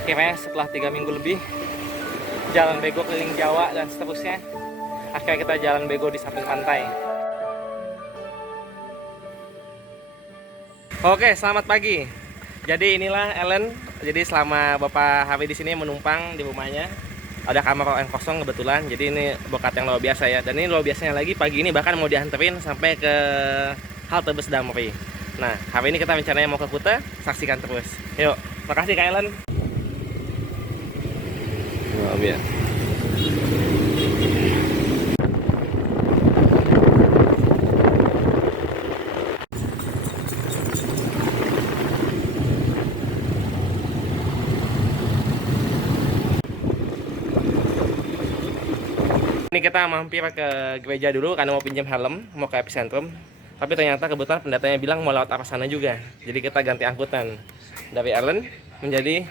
Akhirnya setelah 3 minggu lebih jalan bego keliling Jawa dan seterusnya, akhirnya kita jalan bego di samping pantai. Oke, selamat pagi. Jadi inilah Ellen. Jadi selama Bapak Hawi di sini menumpang di rumahnya, ada kamar yang kosong kebetulan. Jadi ini bokat yang luar biasa ya. Dan ini luar biasanya lagi, pagi ini bahkan mau dianterin sampai ke halte bus Damri. Nah, hari ini kita rencananya mau ke Kuta, saksikan terus. Yuk, makasih Kak Ellen. Luar biasa. Ini kita mampir ke gereja dulu karena mau pinjam helm, mau ke epicentrum. Tapi ternyata kebetulan pendetanya bilang mau lewat arah sana juga. Jadi kita ganti angkutan dari Ellen menjadi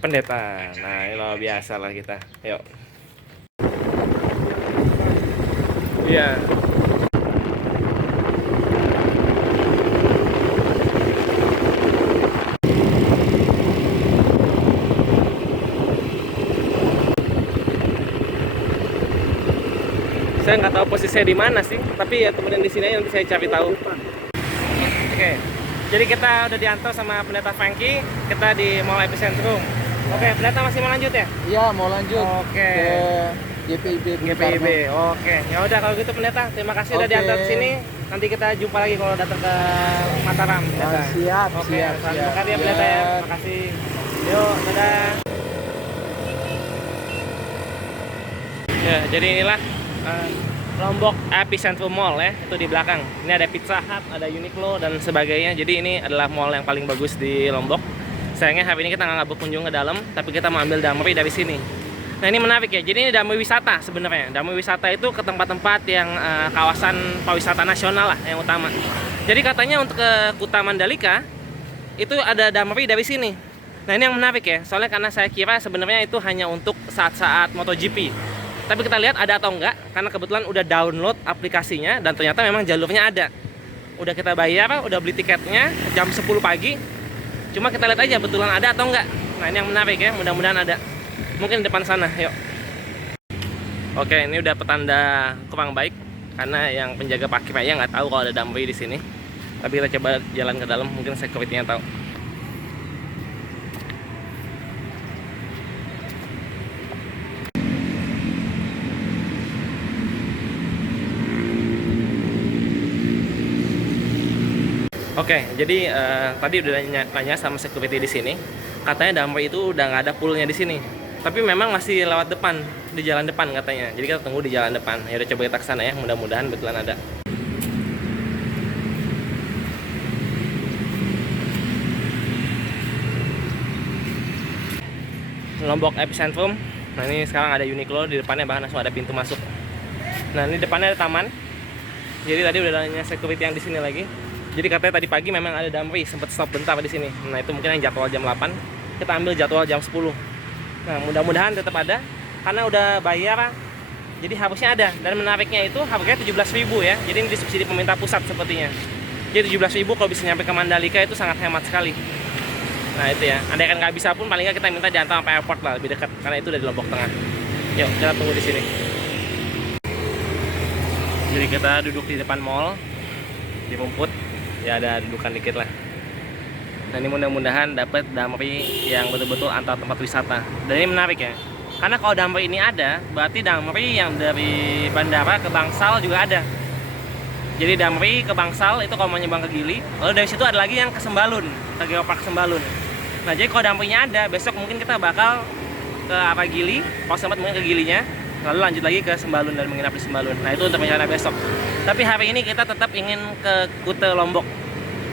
pendeta. Nah, ini luar biasa lah kita. Yuk. Iya. Saya nggak tahu posisinya di mana sih, tapi ya temenin di sini aja, nanti saya cari tahu. Oke, jadi kita udah diantar sama pendeta Franky, kita di Mall Epicentrum. Oke, pendeta masih mau lanjut ya? Iya, mau lanjut Oke. ke GPIB. GPIB. Oke, ya udah kalau gitu pendeta, terima kasih udah Oke. diantar ke sini. Nanti kita jumpa lagi kalau datang ke Mataram. Pendeta. Siap, Oke, siap. terima kasih ya pendeta ya. Terima kasih. Yuk, dadah. Ya, jadi inilah Lombok Epicentrum Mall ya, itu di belakang. Ini ada Pizza Hut, ada Uniqlo dan sebagainya. Jadi ini adalah mall yang paling bagus di Lombok. Sayangnya hari ini kita nggak berkunjung ke dalam, tapi kita mau ambil Damri dari sini. Nah ini menarik ya. Jadi ini Damri wisata sebenarnya. Damri wisata itu ke tempat-tempat yang kawasan pariwisata nasional lah yang utama. Jadi katanya untuk ke Kuta Mandalika itu ada Damri dari sini. Nah ini yang menarik ya. Soalnya karena saya kira sebenarnya itu hanya untuk saat-saat MotoGP. Tapi kita lihat ada atau enggak, karena kebetulan udah download aplikasinya dan ternyata memang jalurnya ada. Udah kita bayar, udah beli tiketnya jam 10 pagi. Cuma kita lihat aja betulan ada atau enggak. Nah ini yang menarik ya, mudah-mudahan ada. Mungkin di depan sana, yuk. Oke, ini udah petanda kurang baik karena yang penjaga parkir aja nggak tahu kalau ada Damri di sini. Tapi kita coba jalan ke dalam, mungkin security-nya tahu. Oke, jadi tadi udah nanya sama security di sini, katanya Damri itu udah nggak ada poolnya di sini. Tapi memang masih lewat depan, di jalan depan katanya. Jadi kita tunggu di jalan depan. Ya udah coba kita kesana ya, mudah-mudahan betulan ada. Lombok Epicentrum. Nah ini sekarang ada Uniqlo di depannya, bahkan langsung ada pintu masuk. Nah ini depannya ada taman. Jadi tadi udah nanya security yang di sini lagi. Jadi katanya tadi pagi memang ada Damri, sempat stop bentar di sini. Nah itu mungkin yang jadwal jam 8, kita ambil jadwal jam 10. Nah mudah-mudahan tetap ada, karena udah bayar, jadi harusnya ada. Dan menariknya itu harganya 17.000 ya, jadi ini disubsidi pemerintah pusat sepertinya. Jadi 17.000 kalau bisa nyampe ke Mandalika itu sangat hemat sekali. Nah itu ya, andai kan nggak bisa pun paling nggak kita minta diantar sampai airport lah, lebih dekat, karena itu udah di Lombok Tengah. Yuk kita tunggu di sini. Jadi kita duduk di depan mall, di rumput. Ya ada dudukan dikit lah. Nah ini mudah-mudahan dapat Damri yang betul-betul antar tempat wisata. Dan ini menarik ya, karena kalau Damri ini ada, berarti Damri yang dari bandara ke Bangsal juga ada. Jadi Damri ke Bangsal itu kalau mau nyebrang ke Gili, lalu dari situ ada lagi yang ke Sembalun, ke Geopark Sembalun. Nah jadi kalau Damrinya ada, besok mungkin kita bakal ke arah Gili, kalau sempat mungkin ke Gilinya, lalu lanjut lagi ke Sembalun dan menginap di Sembalun. Nah itu untuk rencana besok. Tapi hari ini kita tetap ingin ke Kuta Lombok.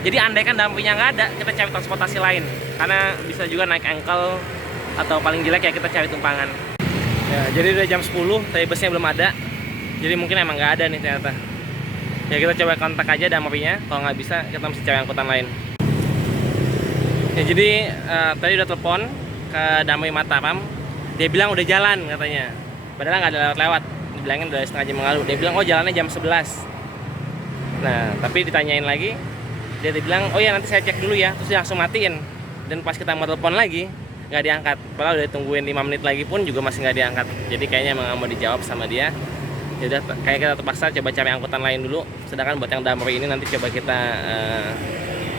Jadi andaikan Damrinya nggak ada, kita cari transportasi lain. Karena bisa juga naik ankle, atau paling jelek ya kita cari tumpangan. Ya, jadi udah jam 10, tapi busnya belum ada. Jadi mungkin emang nggak ada nih ternyata. Ya kita coba kontak aja Damrinya. Kalau nggak bisa, kita mesti cari angkutan lain. Ya jadi tadi udah telepon ke Damri Mataram. Dia bilang udah jalan katanya. Padahal nggak ada lewat-lewat. Dibilangin udah setengah jam yang lalu. Dia bilang oh jalannya jam 11. Nah tapi ditanyain lagi, dia bilang oh ya nanti saya cek dulu ya, terus dia langsung matiin. dan pas kita mau telepon lagi nggak diangkat. Padahal udah tungguin 5 menit lagi pun juga masih nggak diangkat. Jadi kayaknya emang nggak mau dijawab sama dia. Ya udah, kayak kita terpaksa coba cari angkutan lain dulu. Sedangkan buat yang Damri ini nanti coba kita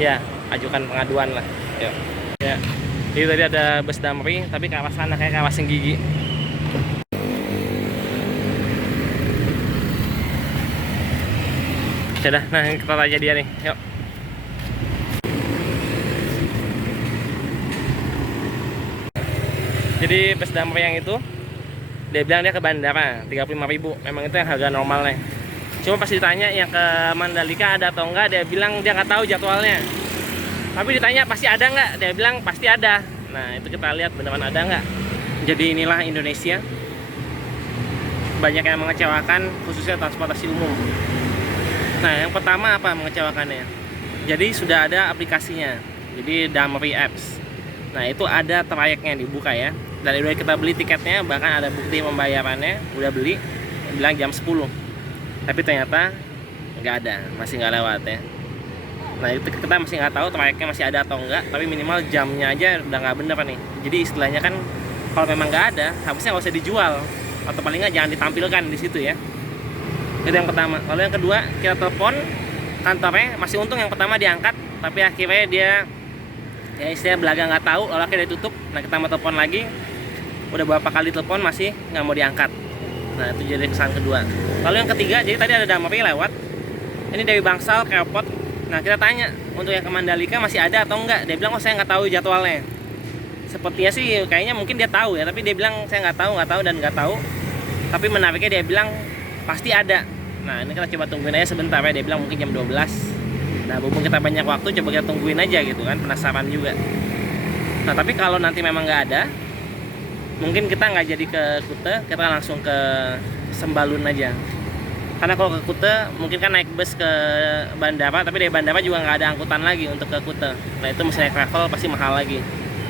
ya ajukan pengaduan lah. Yuk. Ya. Jadi tadi ada bus Damri tapi ke arah sana kayak ke arah Senggigi. Sudah, nah kita tanya dia nih. Yuk. Jadi bus Damri yang itu dia bilang dia ke bandara 35.000. Memang itu yang harga normalnya. Cuma pas ditanya yang ke Mandalika ada atau enggak, dia bilang dia nggak tahu jadwalnya. Tapi ditanya pasti ada nggak, dia bilang pasti ada. Nah itu kita lihat beneran ada nggak. Jadi inilah Indonesia, banyak yang mengecewakan khususnya transportasi umum. Nah yang pertama apa mengecewakannya, jadi sudah ada aplikasinya, jadi Damri Apps. Nah itu ada trayeknya dibuka ya, dan udah kita beli tiketnya, bahkan ada bukti pembayarannya, udah beli, bilang jam 10. Tapi ternyata nggak ada, masih nggak lewat ya. Nah itu kita masih nggak tahu trayeknya masih ada atau enggak, tapi minimal jamnya aja udah nggak bener nih. Jadi istilahnya kan kalau memang nggak ada, harusnya nggak usah dijual, atau paling nggak jangan ditampilkan di situ ya. Itu yang pertama. Lalu yang kedua, kita telepon kantornya, masih untung yang pertama diangkat, tapi akhirnya dia ya istilahnya belaga nggak tahu, lalu akhirnya dia tutup. Nah kita mau telepon lagi, udah beberapa kali telepon masih nggak mau diangkat. Nah itu jadi kesan kedua. Lalu yang ketiga, jadi tadi ada Damri lewat, ini dari Bangsal ke airport. Nah kita tanya untuk yang ke Mandalika masih ada atau enggak, dia bilang oh saya nggak tahu jadwalnya. Sepertinya sih kayaknya mungkin dia tahu ya, tapi dia bilang saya nggak tahu dan nggak tahu. Tapi menariknya dia bilang pasti ada. Nah ini kita coba tungguin aja sebentar ya, dia bilang mungkin jam 12. Nah berhubung kita banyak waktu, coba kita tungguin aja gitu kan, penasaran juga. Nah tapi kalau nanti memang nggak ada, mungkin kita nggak jadi ke Kuta, kita langsung ke Sembalun aja. Karena kalau ke Kuta mungkin kan naik bus ke bandara, tapi dari bandara juga nggak ada angkutan lagi untuk ke Kuta. Nah itu mesti naik travel, pasti mahal lagi.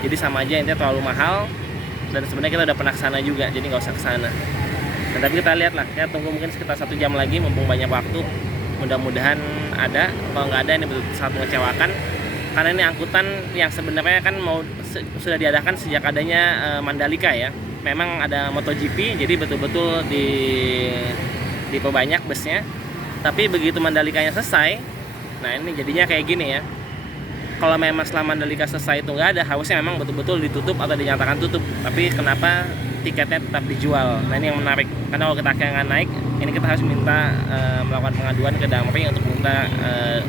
Jadi sama aja, intinya terlalu mahal. Dan sebenarnya kita udah pernah kesana juga, jadi nggak usah kesana. Nah, tapi kita lihat lah, kita tunggu mungkin sekitar 1 jam lagi, mumpung banyak waktu. Mudah-mudahan ada. Kalau nggak ada, ini betul-betul sangat mengecewakan. Karena ini angkutan yang sebenarnya kan sudah diadakan sejak adanya Mandalika ya. Memang ada MotoGP, jadi betul-betul diperbanyak busnya. Tapi begitu Mandalikanya selesai, nah ini jadinya kayak gini ya. Kalau memang setelah Mandalika selesai itu nggak ada, harusnya memang betul-betul ditutup atau dinyatakan tutup. Tapi kenapa tiketnya tetap dijual? Nah ini yang menarik. Karena kalau kita akhirnya nggak naik, ini kita harus minta melakukan pengaduan ke Damri untuk minta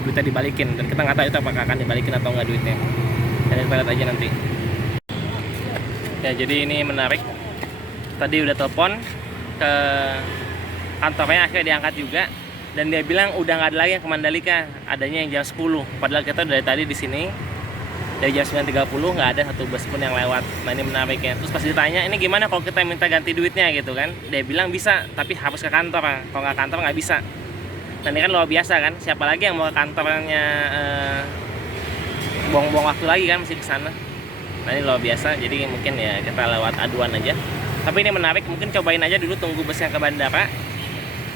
duitnya dibalikin. Dan kita nggak tahu itu apakah akan dibalikin atau nggak duitnya. Jadi kita lihat aja nanti. Ya jadi ini menarik. Tadi udah telepon ke kantornya, akhirnya diangkat juga. Dan dia bilang udah nggak ada lagi yang ke Mandalika, adanya yang jam 10. Padahal kita dari tadi di sini dari jam 9.30 nggak ada satu bus pun yang lewat. Nah ini menariknya. Terus pas ditanya ini gimana kalau kita minta ganti duitnya gitu kan, dia bilang bisa, tapi harus ke kantor. Kalau nggak kantor nggak bisa. Nah ini kan luar biasa kan, siapa lagi yang mau ke kantornya buang-buang waktu lagi kan, mesti ke sana. Nah ini luar biasa, jadi mungkin ya kita lewat aduan aja. Tapi ini menarik, mungkin cobain aja dulu tunggu bus yang ke bandara.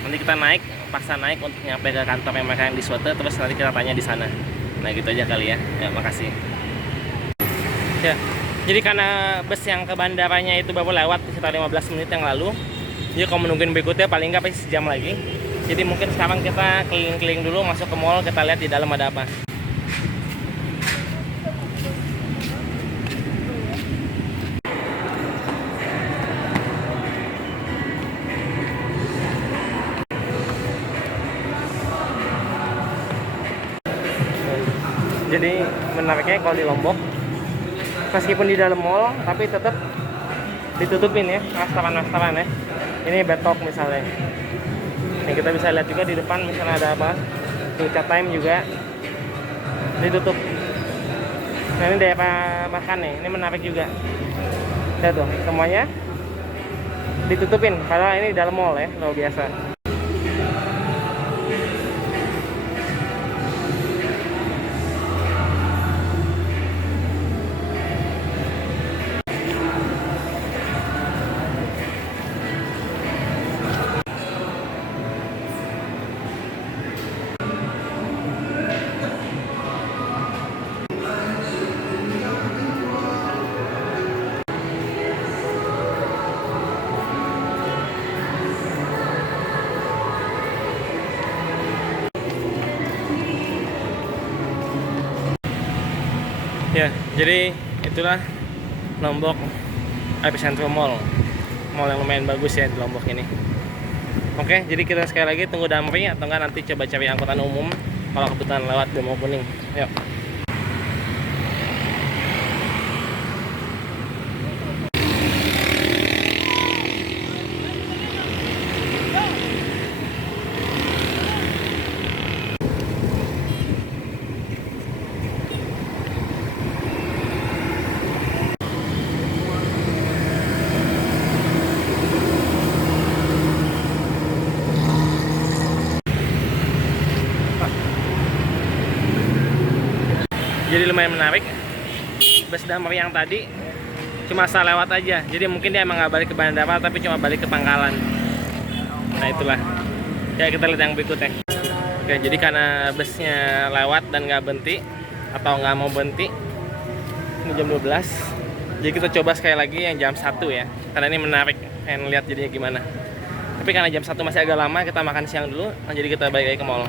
Nanti kita naik, paksa naik untuk nyampe ke kantor yang mereka yang di Swete, terus nanti kita tanya di sana. Nah gitu aja kali ya. Ya makasih. Ya, jadi karena bus yang ke bandaranya itu baru lewat sekitar 15 menit yang lalu, jadi kalau menungguin berikutnya paling nggak pasti sejam lagi. Jadi mungkin sekarang kita keliling-keliling dulu, masuk ke mall, kita lihat di dalam ada apa. Jadi menariknya kalau di Lombok, meskipun di dalam mall, tapi tetap ditutupin ya restoran-restoran ya. Ini Betok misalnya. Ini kita bisa lihat juga di depan misalnya ada apa, Cat Time juga ditutup. Nah ini daerah makan nih, ini menarik juga. Lihat tuh, semuanya ditutupin. Padahal ini di dalam mall ya, luar biasa. Ya, jadi itulah Lombok Epicentrum Mall. Mall yang lumayan bagus ya di Lombok ini. Oke, jadi kita sekali lagi tunggu Damri atau enggak nanti coba cari angkutan umum kalau kebetulan lewat Bemo Kuning. Yuk. Jadi lumayan menarik. Bus Damri yang tadi cuma asal lewat aja. Jadi mungkin dia emang nggak balik ke bandara tapi cuma balik ke Pangkalan. Nah itulah. Ya kita lihat yang berikutnya. Oke, jadi karena busnya lewat dan nggak berhenti atau nggak mau berhenti, ini jam 12. Jadi kita coba sekali lagi yang jam 1 ya. Karena ini menarik. Pengen lihat jadinya gimana. Tapi karena jam 1 masih agak lama, kita makan siang dulu. Nah, jadi kita balik lagi ke mall.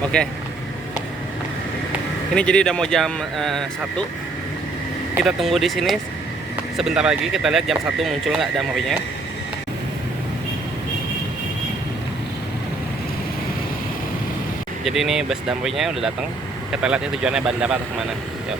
Oke. Ini jadi udah mau jam 1. Kita tunggu di sini sebentar lagi, kita lihat jam 1 muncul nggak Damrinya. Jadi ini bus Damrinya udah datang. Kita lihat tujuannya bandara atau kemana. Yuk.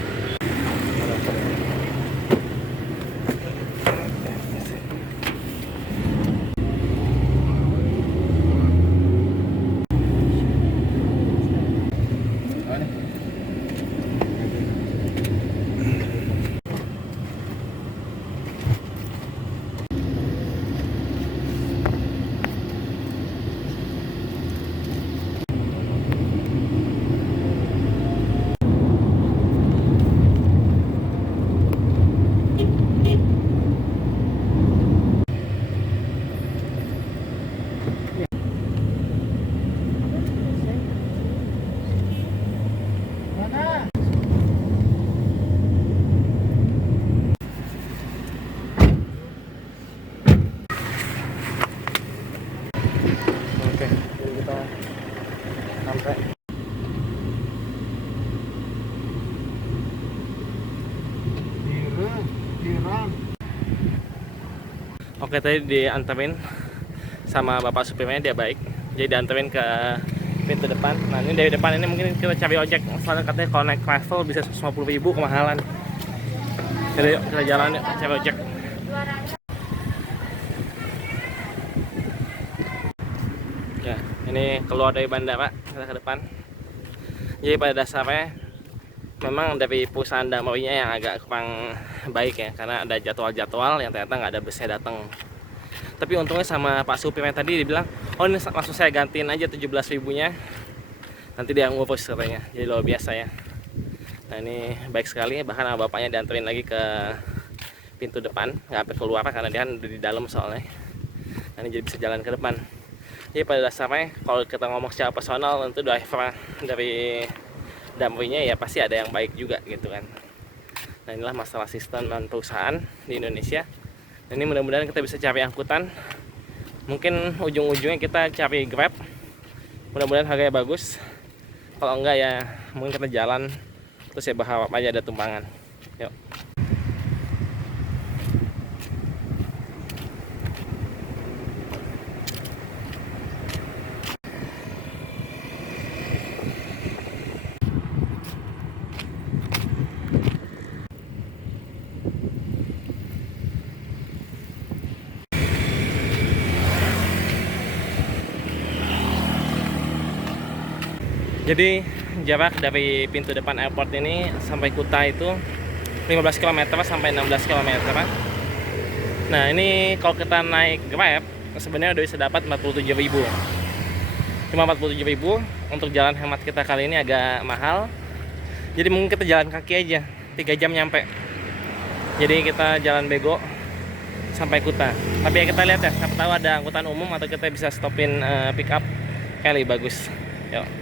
Oke, jadi kita sampai. Oke, tadi dianterin sama bapak supirnya, dia baik. Jadi dianterin ke pintu depan. Nah ini dari depan ini mungkin kita cari ojek. Soalnya katanya kalau naik travel bisa 150.000 kemahalan. Jadi yuk, kita jalan yuk cari ojek. Ya, ini keluar dari bandara, kita ke depan. Jadi pada dasarnya memang dari perusahaan Damrinya yang agak kurang baik ya, karena ada jadwal-jadwal yang ternyata nggak ada busnya datang. Tapi untungnya sama Pak supirnya tadi dibilang, oh ini langsung saya gantiin aja 17.000-nya, nanti dia ngurus katanya. Jadi luar biasa ya. Nah ini baik sekali, bahkan sama bapaknya dianterin lagi ke pintu depan, nggak sampai keluar karena dia kan di dalam soalnya. Nah ini jadi bisa jalan ke depan. Jadi pada dasarnya kalau kita ngomong secara personal, tentu driver dari Damrinya ya pasti ada yang baik juga gitu kan. Nah inilah masalah sistem dan perusahaan di Indonesia. Nah, ini mudah-mudahan kita bisa cari angkutan. Mungkin ujung-ujungnya kita cari Grab. Mudah-mudahan harganya bagus. Kalau enggak ya mungkin kita jalan terus ya berharap aja ada tumpangan. Yuk. Jadi jarak dari pintu depan airport ini sampai Kuta itu 15 km sampai 16 km. Nah ini kalau kita naik Grab sebenarnya udah bisa dapat 47.000. Cuma 47.000 untuk jalan hemat kita kali ini agak mahal. Jadi mungkin kita jalan kaki aja, 3 jam nyampe. Jadi kita jalan bego sampai Kuta. Tapi ya kita lihat ya, siapa tahu ada angkutan umum atau kita bisa stopin pick up kali bagus. Yuk.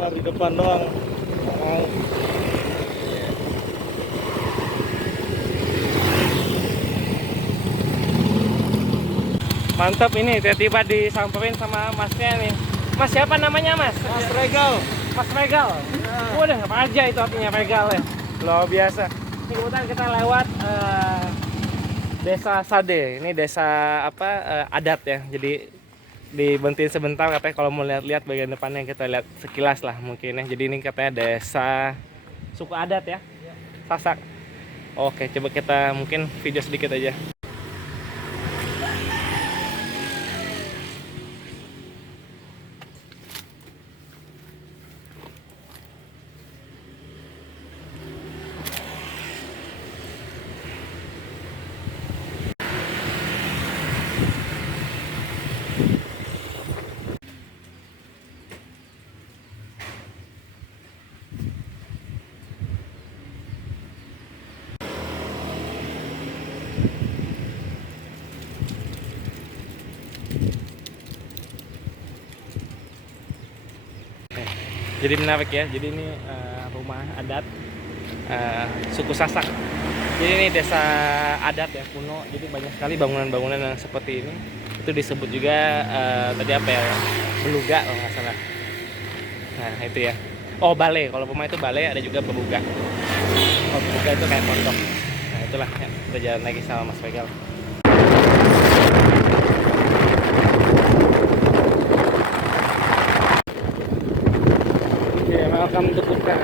gambar di depan doang. Mau. Mantap ini, tiba-tiba disamperin sama masnya nih. Mas siapa namanya mas? Mas Regal. Mas Regal. Waduh, apa aja itu artinya Regal ya. Luar biasa. Ini kebetulan kita lewat Desa Sade. Ini desa apa adat ya. Jadi dibentin sebentar katanya kalau mau lihat-lihat bagian depannya kita lihat sekilas lah mungkin ya. Jadi ini katanya desa suku adat ya. Sasak. Oke, coba kita mungkin video sedikit aja. Jadi menarik ya. Jadi ini rumah adat suku Sasak. Jadi ini desa adat ya kuno. Jadi banyak sekali bangunan-bangunan yang seperti ini. Itu disebut juga tadi apa ya? Beluga kalau nggak salah. Nah itu ya. Oh balai. Kalau rumah itu balai, ada juga beluga. Oh beluga itu kayak pondok. Nah itulah ya. Kita jalan lagi sama Mas Regal. Welcome to Kuta.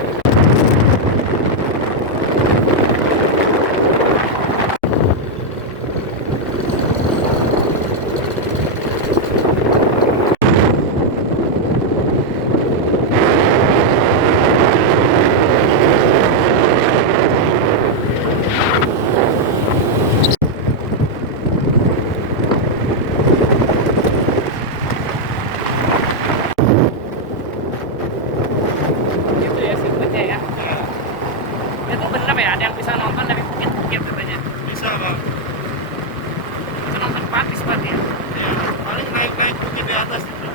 Itu bener ya, ada yang bisa nonton dari bukit-bukit katanya. Bisa bang. Bisa nonton gratis berarti ya? Ya, paling naik-naik bukit di atas itu.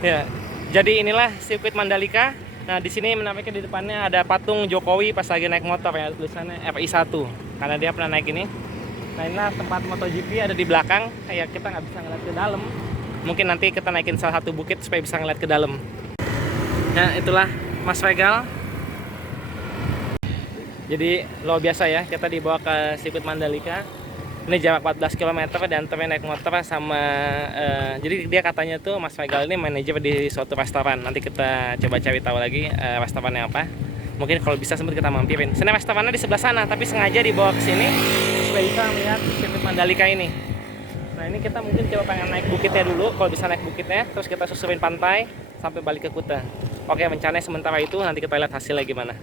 Ya, jadi inilah sirkuit Mandalika. Nah, di sini menariknya di depannya ada patung Jokowi pas lagi naik motor ya, tulisannya FI1 karena dia pernah naik ini. Nah, inilah tempat MotoGP ada di belakang. Kayak kita nggak bisa ngeliat ke dalam. Mungkin nanti kita naikin salah satu bukit supaya bisa ngeliat ke dalam. Ya, itulah Mas Regal. Jadi luar biasa ya, kita dibawa ke sirkuit Mandalika. Ini jarak 14 km dan antaranya naik motor sama jadi dia katanya tuh Mas Regal ini manajer di suatu restoran. Nanti kita coba cari tahu lagi restorannya apa. Mungkin kalau bisa sempat kita mampirin. Sini restorannya di sebelah sana, tapi sengaja dibawa ke sini supaya bisa melihat sirkuit Mandalika ini. Nah, ini kita mungkin coba pengen naik bukitnya dulu. Kalau bisa naik bukitnya, terus kita susurin pantai sampai balik ke Kuta. Oke, rencananya sementara itu nanti kita lihat hasilnya gimana.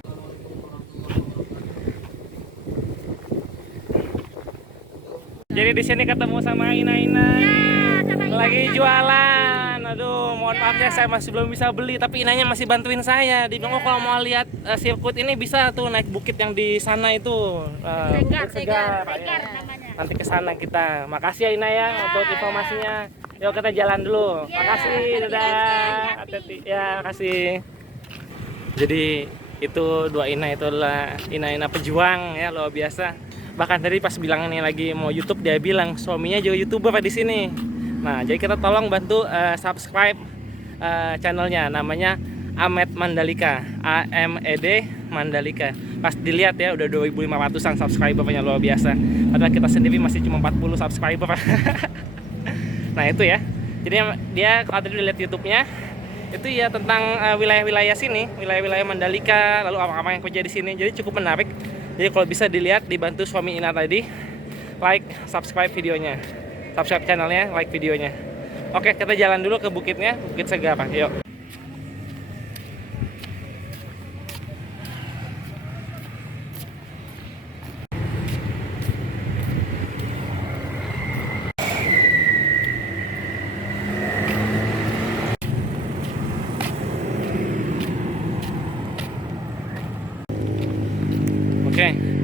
Jadi di sini ketemu sama Ina-Ina lagi jualan. Aduh, mohon maaf ya saya masih belum bisa beli, tapi Inanya masih bantuin saya. Dia bilang, "Oh, kalau mau lihat sirkuit ini bisa tuh naik bukit yang di sana itu." Segar Ya. namanya. Nanti ke sana kita. Makasih ya Ina ya untuk informasinya. Yuk kita jalan dulu. Makasih, dadah. Hati-hati. Ya, makasih. Jadi itu dua Ina itu adalah Ina-Ina pejuang ya, luar biasa. Bahkan tadi pas bilang ini lagi mau YouTube, dia bilang suaminya juga YouTuber di sini. Nah, jadi kita tolong bantu subscribe channelnya, namanya Amed Mandalika, AMED Mandalika. Pas dilihat ya udah 2.500-an subscribernya, luar biasa. Padahal kita sendiri masih cuma 40 subscriber. Nah itu ya. Jadi dia kalau tadi lihat YouTube-nya itu ya tentang wilayah-wilayah sini, wilayah-wilayah Mandalika, lalu orang-orang yang kerja di sini. Jadi cukup menarik. Jadi kalau bisa dilihat, dibantu suami Ina tadi, like, subscribe videonya, subscribe channelnya, like videonya. Oke, kita jalan dulu ke bukitnya, Bukit Segar. Yuk.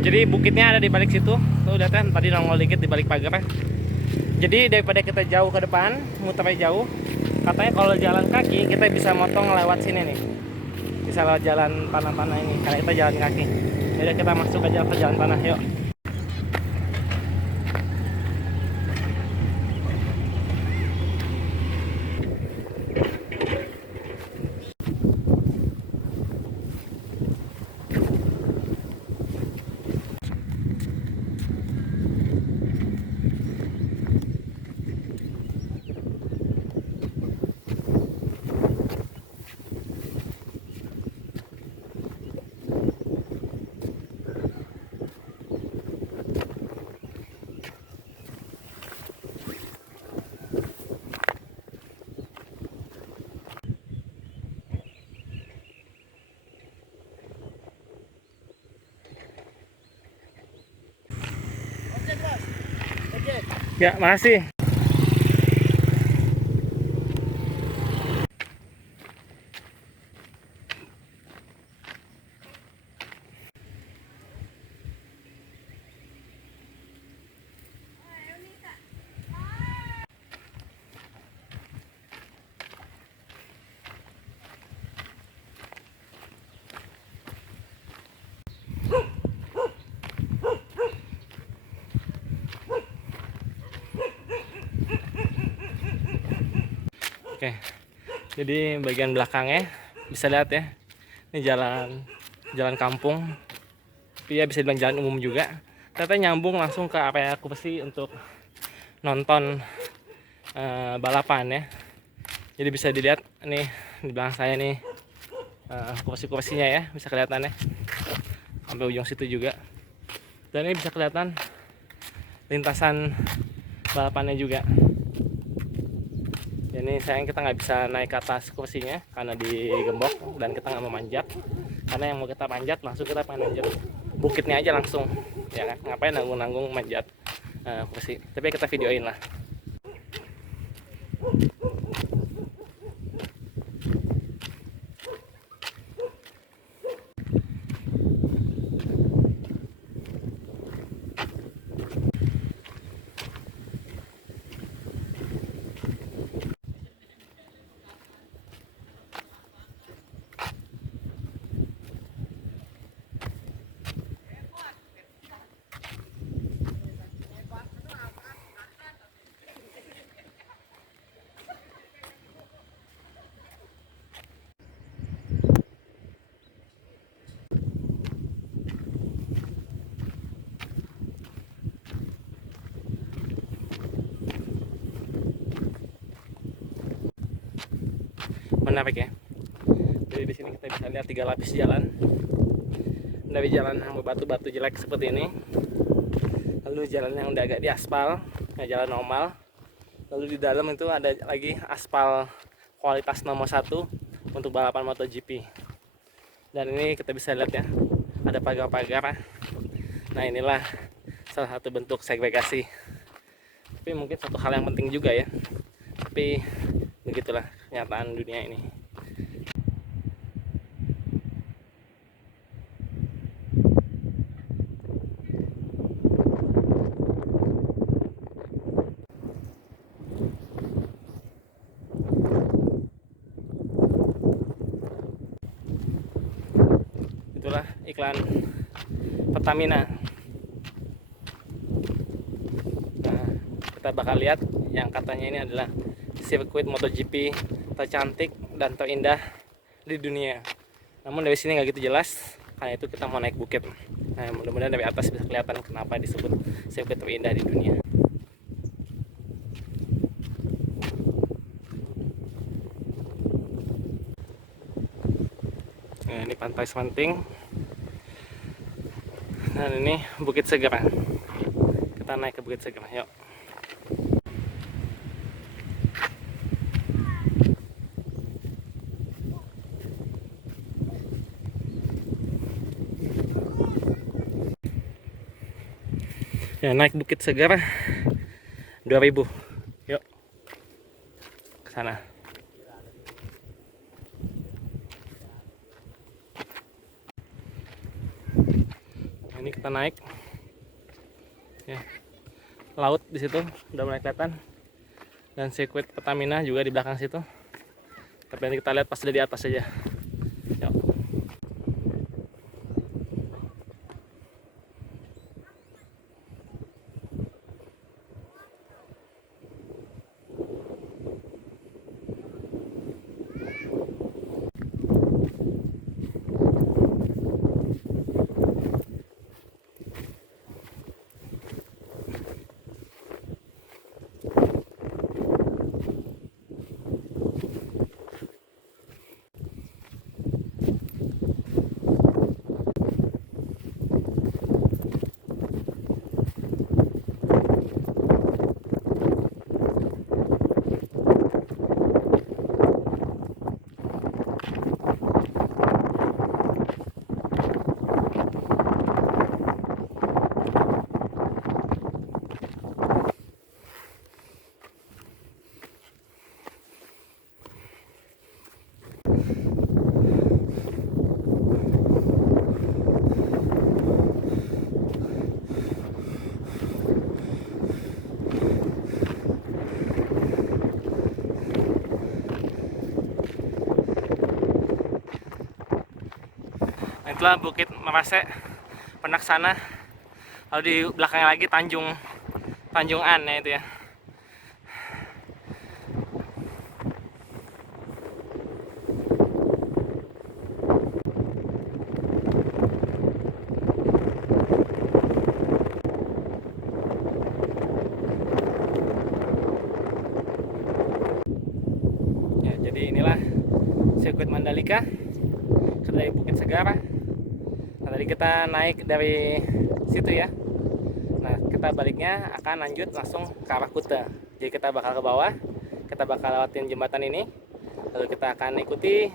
Jadi bukitnya ada di balik situ. Tuh lihat kan tadi nongol dikit di balik pagar. Jadi daripada kita jauh ke depan, muternya jauh, katanya kalau jalan kaki kita bisa motong lewat sini nih. Bisa lewat jalan tanah-tanah ini karena kita jalan kaki. Jadi kita masuk aja ke jalan tanah, yuk. Ya, makasih. Oke, jadi bagian belakangnya bisa lihat ya, ini jalan kampung, tapi ya bisa dibilang jalan umum juga. Ternyata nyambung langsung ke area Kupesi untuk nonton balapan ya. Jadi bisa dilihat nih di belakang saya nih Kupesi-kupesinya ya, bisa kelihatan ya, sampai ujung situ juga. Dan ini bisa kelihatan lintasan balapannya juga. Ini sayang kita nggak bisa naik ke atas kursinya karena digembok dan kita nggak mau manjat, karena yang mau kita manjat langsung kita pengen manjat bukitnya aja langsung ya kan, ngapain nanggung-nanggung manjat kursi. Tapi kita videoin lah. Menarik ya. Jadi di sini kita bisa lihat 3 lapis jalan. Dari jalan yang berbatu-batu jelek seperti ini, lalu jalan yang udah agak diaspal, ya jalan normal. Lalu di dalam itu ada lagi aspal kualitas nomor 1 untuk balapan MotoGP. Dan ini kita bisa lihat ya, ada pagar-pagar. Nah inilah salah satu bentuk segregasi. Tapi mungkin satu hal yang penting juga ya. Tapi begitulah kenyataan dunia ini. Itulah iklan Pertamina. Nah, kita bakal lihat yang katanya ini adalah sirkuit MotoGP tercantik dan terindah di dunia. Namun dari sini nggak gitu jelas, karena itu kita mau naik bukit. Nah, mudah-mudahan dari atas bisa kelihatan kenapa disebut sirkuit terindah di dunia. Nah, ini Pantai Semanting. Dan ini Bukit Segera. Kita naik ke Bukit Segera, yuk. Ya, naik Bukit Segera 2000. Yuk. Ke sana. ini kita naik. Ya. Laut di situ udah mulai kelihatan. Dan sirkuit Pertamina juga di belakang situ. Tapi nanti kita lihat pas udah di atas aja. Yuk. Nah, itulah Bukit Marase Penaksana. Lalu di belakangnya lagi Tanjung An ya itu ya. Ya, jadi inilah sirkuit Mandalika dari Bukit Segara. Nah, tadi kita naik dari situ ya. Nah, kita baliknya akan lanjut langsung ke arah Kuta. Jadi kita bakal ke bawah, kita bakal lewatin jembatan ini, lalu kita akan ikuti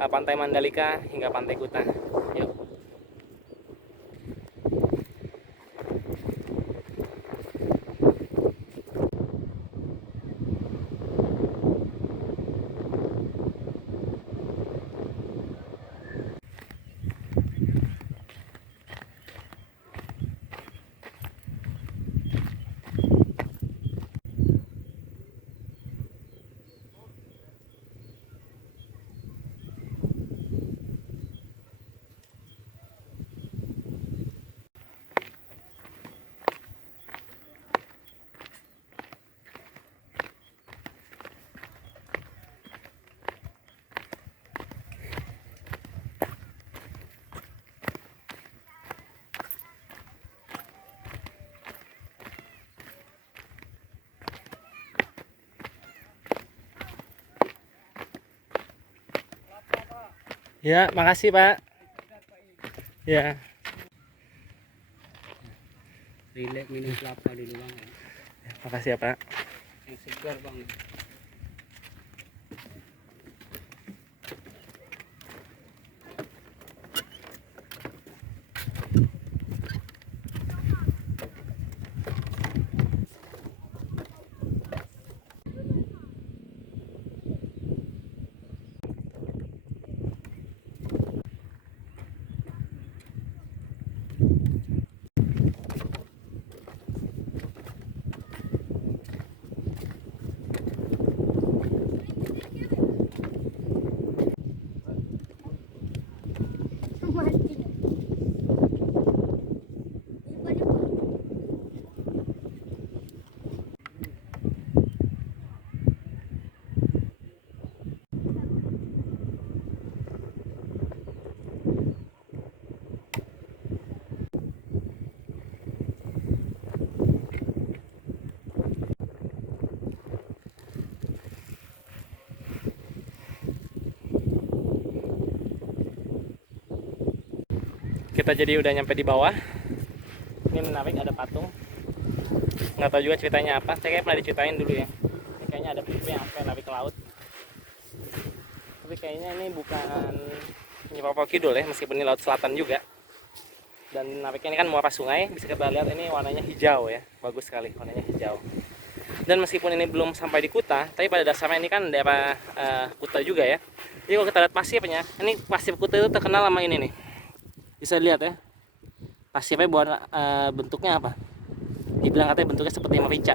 pantai Mandalika hingga pantai Kuta. Yuk. Ya, makasih Pak. Ya. Relax minum kelapa dulu bang. Makasih ya Pak. Yang segar bang. Kita jadi udah nyampe di bawah. Ini menarik, ada patung. Nggak tahu juga ceritanya apa. Saya kayak pernah diceritain dulu ya. Ini kayaknya ada pipa yang sampai narik ke laut. Tapi kayaknya ini bukan Nyepo Kidul ya, meskipun ini laut selatan juga. Dan nariknya ini kan muara sungai. Bisa kita lihat ini warnanya hijau ya. Bagus sekali warnanya hijau. Dan meskipun ini belum sampai di Kuta, tapi pada dasarnya ini kan daerah Kuta juga ya. Jadi kalau kita lihat pasirnya, ini pasir Kuta itu terkenal sama ini nih. Bisa lihat ya, Pasirnya bentuknya apa? Dibilang katanya bentuknya seperti merica,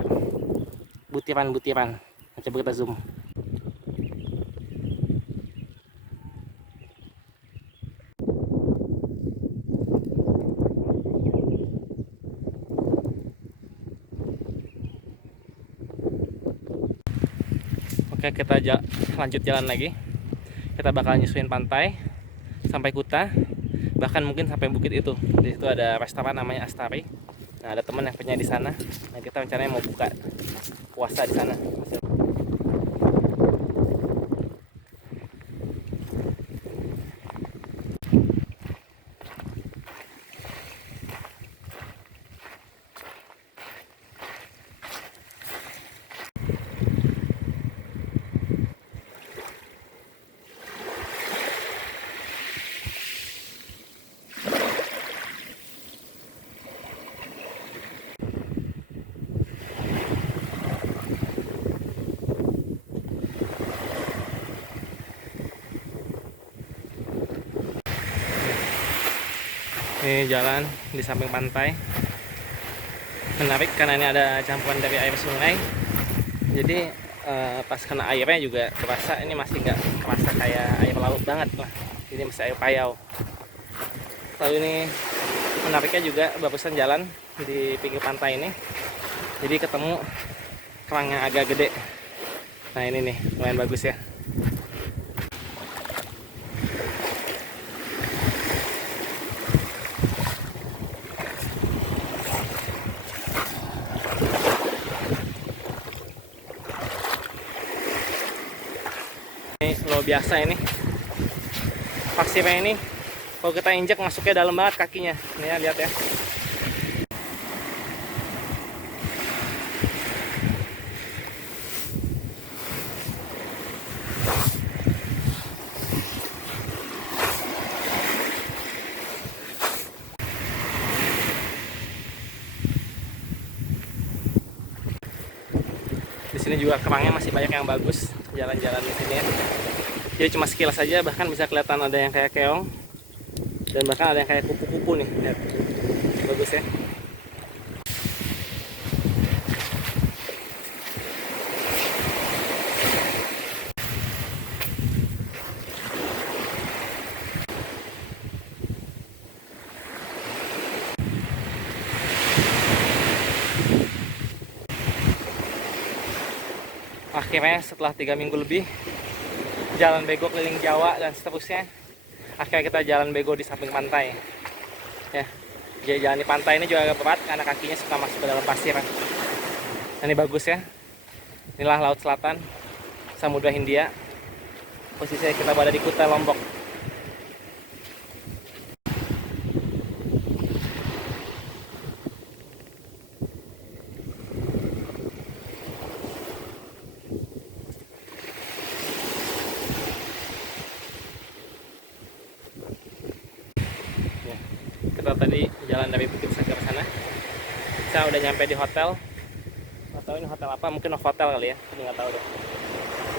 butiran-butiran. Coba kita zoom. Oke, kita lanjut jalan lagi. Kita bakal nyusuin pantai sampai Kuta, bahkan mungkin sampai bukit itu. Di situ ada restoran namanya Astari. Nah, ada teman yang punya di sana. Nah, kita rencananya mau buka puasa di sana. Ini jalan di samping pantai, menarik karena ini ada campuran dari air sungai. Jadi pas kena airnya juga terasa ini masih nggak terasa kayak air laut banget lah. Ini masih air payau. Lalu ini menariknya juga barusan jalan di pinggir pantai ini. Jadi ketemu kerang yang agak gede. Nah ini nih lumayan bagus ya. Ini luar biasa ini pasirnya ini, kalau kita injak masuknya dalam banget kakinya. Nih ya, lihat ya. Di sini juga kerangnya masih banyak yang bagus, jalan-jalan di sini ya. Jadi cuma sekilas saja, bahkan bisa kelihatan ada yang kayak keong dan bahkan ada yang kayak kupu-kupu nih. Lihat. Bagus ya. Akhirnya setelah 3 minggu lebih jalan bego keliling Jawa dan seterusnya, akhirnya kita jalan bego di samping pantai ya. Jadi jalan di pantai ini juga agak berat karena kakinya suka masuk ke dalam pasir. Nah, ini bagus ya. Inilah Laut Selatan, Samudra Hindia. Posisinya kita berada di Kuta, Lombok. Kita tadi jalan dari Bukit Segar sana. Saya udah nyampe di hotel. Nggak tahu ini hotel apa, mungkin hotel kali ya. Ini nggak tahu deh.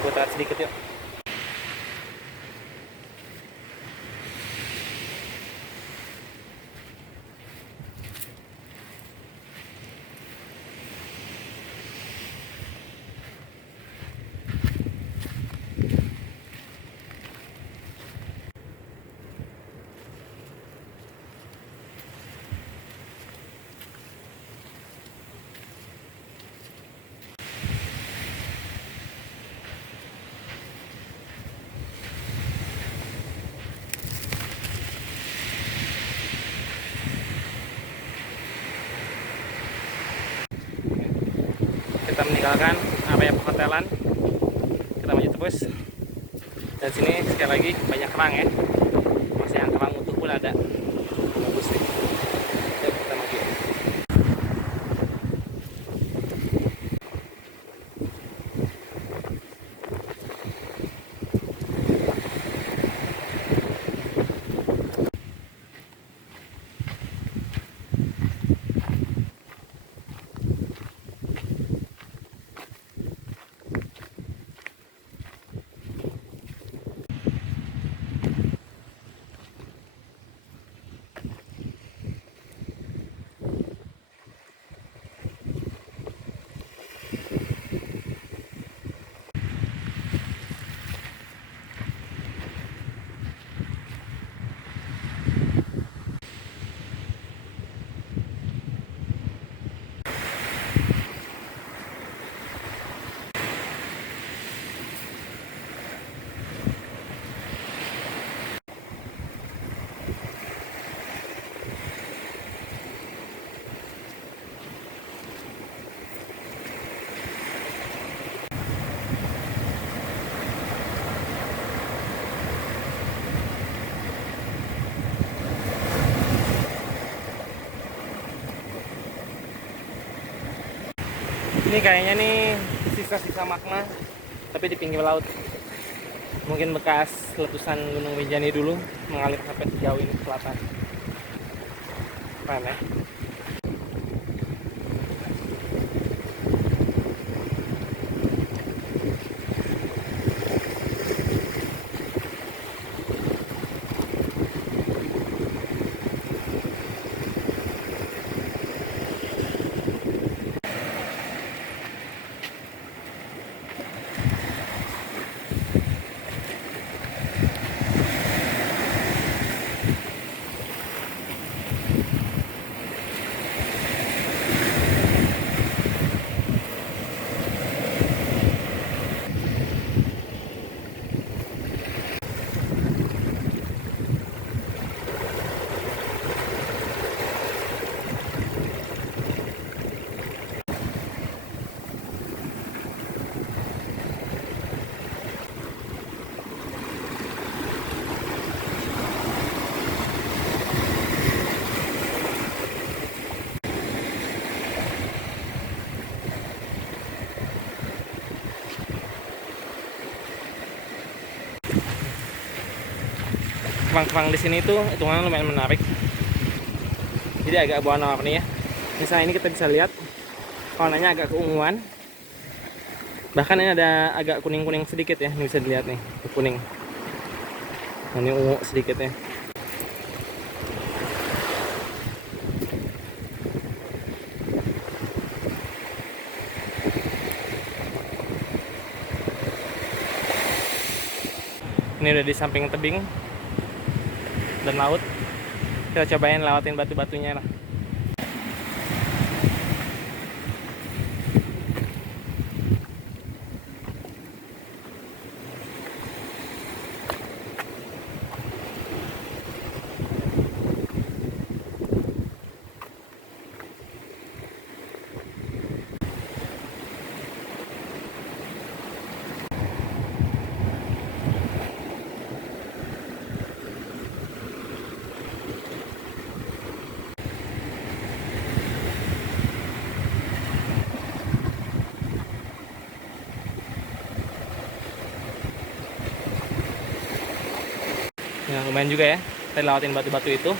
Gue lihat sedikit yuk. Kita meninggalkan area perhotelan, kita maju terus. Dan sini sekali lagi banyak kerang ya, masih yang kerang utuh pun ada, bagus nih. Yuk kita maju. Ini kayaknya nih sisa-sisa magma, tapi di pinggir laut. Mungkin bekas letusan Gunung Rinjani dulu mengalir sampai sejauh ini ke selatan. Keren ya. Kembang-kembang di sini tuh hitungannya lumayan menarik. Jadi agak warna-warni ya. Misalnya ini kita bisa lihat warnanya agak keunguan. Bahkan ini ada agak kuning-kuning sedikit ya, ini bisa dilihat nih, kuning. Nah, ini ungu sedikit ya. Ini udah di samping tebing dan laut. Kita cobain lewatin batu-batunya lah. Ya, lumayan juga ya. Kita lewatin batu-batu itu.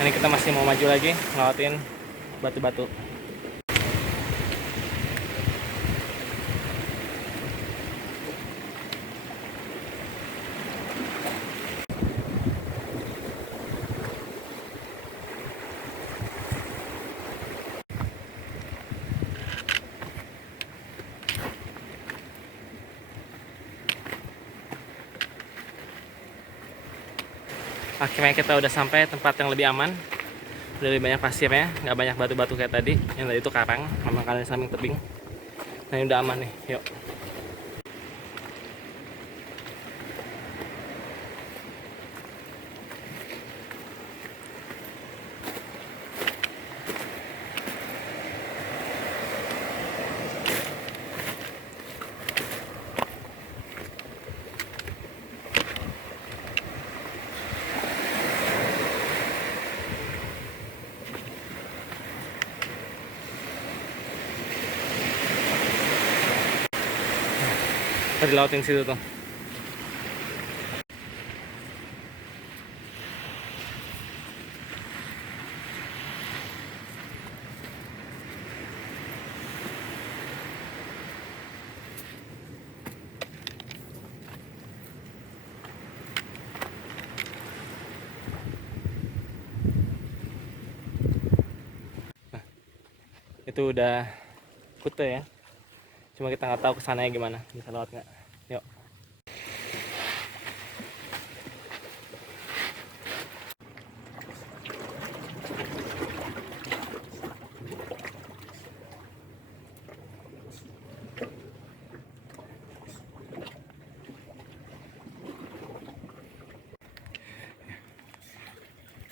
Ini kita masih mau maju lagi, lewatin batu-batu. Akhirnya kita udah sampai tempat yang lebih aman. Udah lebih banyak pasirnya, nggak banyak batu-batu kayak tadi. Yang tadi itu karang, memang kalian samping tebing. Nah, ini udah aman nih, yuk. Kita di lautin situ tuh. Itu udah Kute ya. Cuma kita nggak tahu kesananya gimana, bisa lewat nggak? Yuk.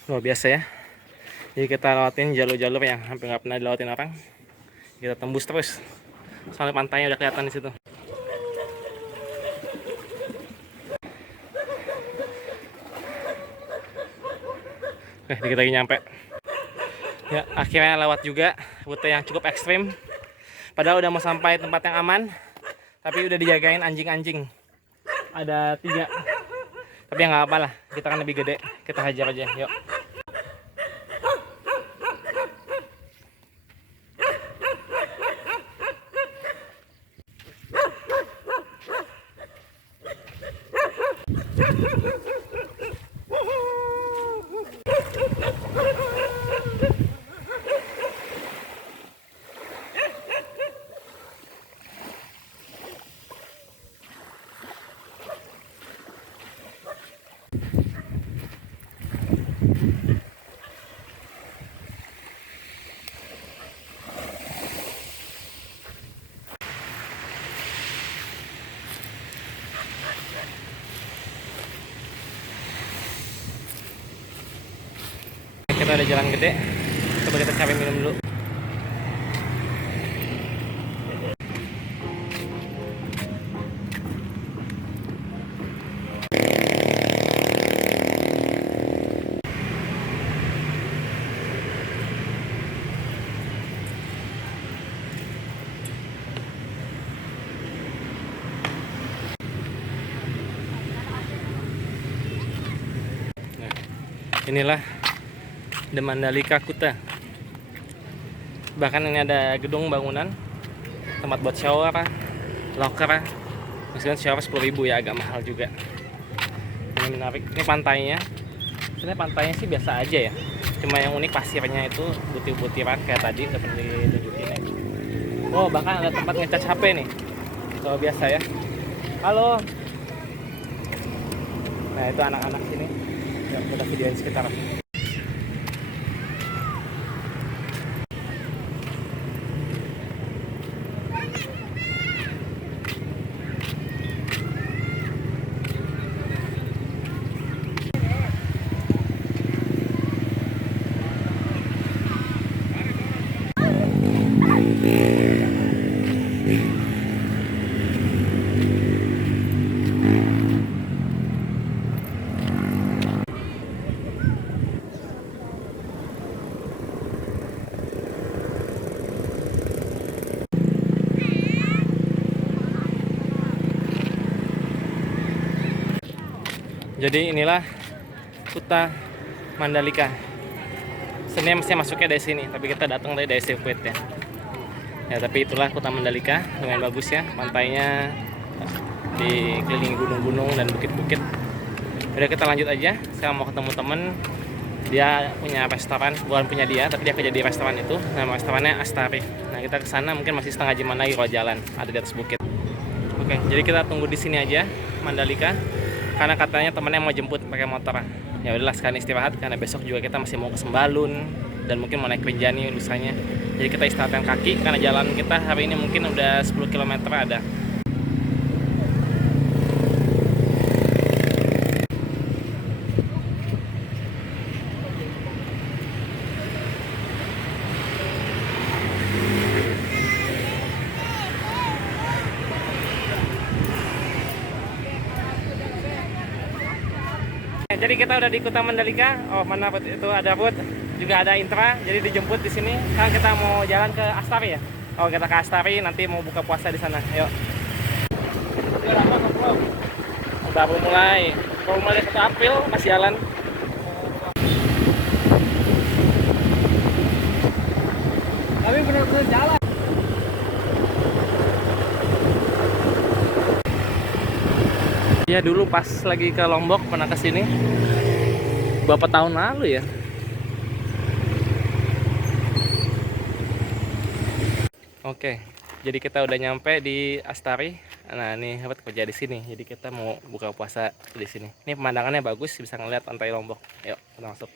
Luar biasa ya. Jadi kita lewatin jalur-jalur yang hampir nggak pernah dilewatin orang. Kita tembus terus. Soalnya pantainya udah kelihatan di situ. Oke, dikit lagi nyampe. Ya, akhirnya lewat juga rute yang cukup ekstrim. Padahal udah mau sampai tempat yang aman, tapi udah dijagain anjing-anjing. Ada 3. Tapi ya nggak apa lah, kita kan lebih gede, kita hajar aja. Yuk. Kita ada jalan gede, coba kita cari minum dulu. Nah, inilah The Mandalika Kuta. Bahkan ini ada gedung bangunan, tempat buat shower, locker. Meskipun shower 10.000 ya, agak mahal juga. Ini menarik. Ini pantainya. Sebenarnya pantainya sih biasa aja ya. Cuma yang unik pasirnya itu butir-butiran kayak tadi udah pernah ditunjukin ya. Oh, bahkan ada tempat ngecas HP nih. Kalau biasa ya. Halo. Nah, itu anak-anak sini. Ya, kita videoin sekitar. Jadi inilah Kuta Mandalika. Sebenarnya mesti masuknya dari sini, tapi kita datang dari sirkuit ya. Ya, tapi itulah Kuta Mandalika, lumayan bagus ya. Pantainya dikelilingi gunung-gunung dan bukit-bukit. Udah, kita lanjut aja. Saya mau ketemu temen. Dia punya restoran, bukan punya dia, tapi dia kerja di restoran itu. Nama restorannya Astari. Nah, kita ke sana mungkin masih setengah jam lagi kalau jalan, ada di atas bukit. Oke, jadi kita tunggu di sini aja Mandalika. Karena katanya temennya mau jemput pakai motor. Ya udahlah, sekarang istirahat karena besok juga kita masih mau ke Sembalun dan mungkin mau naik Rinjani lusanya. Jadi kita istirahatkan kaki karena jalan kita hari ini mungkin udah 10 km ada. Jadi kita udah di Kuta Mandalika. Oh, mana itu ada Put, juga ada Intra. Jadi dijemput di sini. Sekarang kita mau jalan ke Astari ya. Oh, kita ke Astari, nanti mau buka puasa di sana. Yuk. Udah mulai. Kalau mulai 1 April masih jalan. Tapi benar-benar jalan. Ya, dulu pas lagi ke Lombok pernah ke sini. Berapa tahun lalu ya? Oke, jadi kita udah nyampe di Astari. Nah, ini Hebat kerja di sini. Jadi kita mau buka puasa di sini. Ini pemandangannya bagus, bisa ngeliat pantai Lombok. Yuk, kita masuk.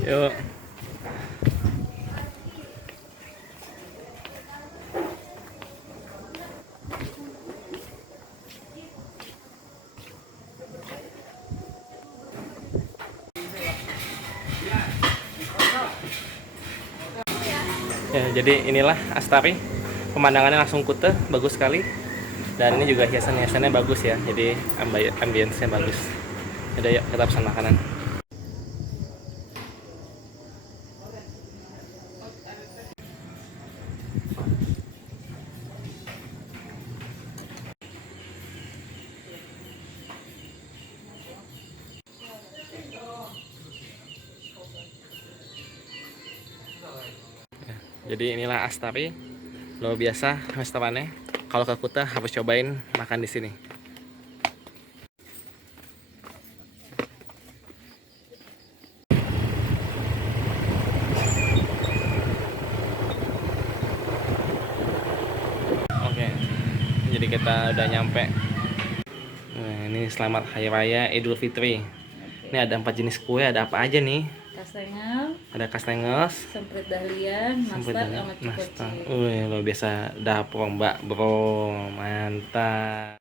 Yuk. Ya, jadi inilah Astari. Pemandangannya langsung kute, bagus sekali. Dan ini juga hiasan-hiasannya bagus ya. Jadi ambience-nya bagus. Udah yuk kita pesan makanan. Jadi inilah Astari, luar biasa restorannya. Kalau ke Kuta harus cobain makan di sini. Oke, jadi kita udah nyampe. Nah, ini selamat Hari Raya Idul Fitri. Ini ada 4 jenis kue, ada apa aja nih? Kastengel, Ada kastengels, semprit dahlia, nastar, sama nastar. cukoci. Luar biasa dapur Mbak Bro, mantap.